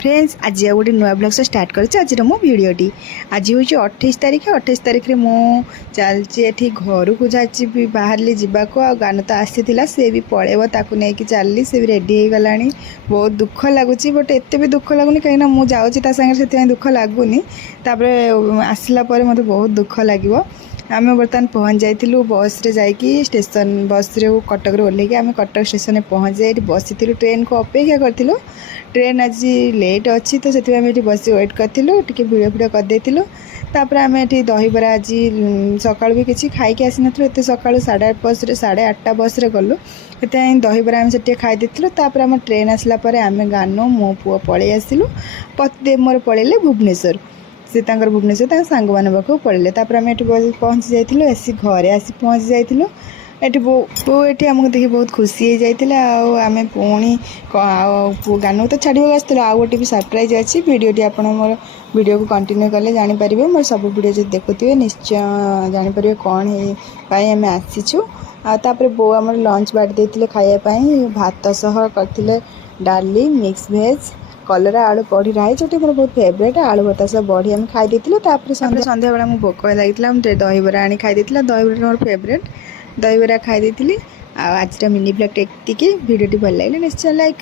friends आज गोटे नुआ ब्लॉग स्टार्ट कर आज मो भिडटी आज हूँ 28 तारीख रे मो चलती घर को जाची बाहर जावाक आ गान तो आसी सी भी पलैब ताकू नहीं चलली से भी रेडी हो गला बहुत दुख लगुच बट एत भी दुख लगुनि कहीं मुझे जाऊँगी से दुख लगुनि आसला मत बहुत दुख लगे आम बर्तमान पहुँच जाइलु बस रे जाकि स्टेशन बस रे कटक रे ओह्लैक आम कटक स्टेशन में पहुँच जाए बसी ट्रेन को अपेक्षा करूँ ट्रेन आज लेट अच्छी तो से बस वेट करूँ टी भिड़ फिड़ करदेलु तापर आम ये दहीबरा आज सकाल भी किसी खाई आसी नु एत सका 8:30 बस 8:30 बस रे गलु ये दहीबरा आम से खाई तापर आम ट्रेन आसला आम गानु मो पुआ पलि आसलु पतिदेव मोर पलैले भुवनेश्वर से भुवनेश्वर सांग मान पाक पड़े तापर आम ये पहुँची जाइलु आसी घरे आसी पहुँची जाइलु ये बो ये आमको देखिए बहुत खुशी हो जाता आम पुणी गानू तो छाड़ा आसलु आउ गोटे भी सरप्राइज अच्छी भिडियोटी आप मोर वीडियो को कंटिन्यू कले जानीपर मोर सब वीडियो जो देखुए निश्चय जानीपर कौन आम आसीचु आपर बो आम लंच बाट देते खायापाई भात सह करते डाली मिक्स भेज कलरा आलू बड़ी राई जो मोर बहुत फेवरेट आलू भत्ता सब बड़ी आम खाई सन्ध्या बेला भोक लगी दहीबरा आनी खाई दहीबरा मोर फेवरेट दहीबरा खाई आज मिनी ब्लॉग टेक भिडियोटी भल लगे निश्चय लाइक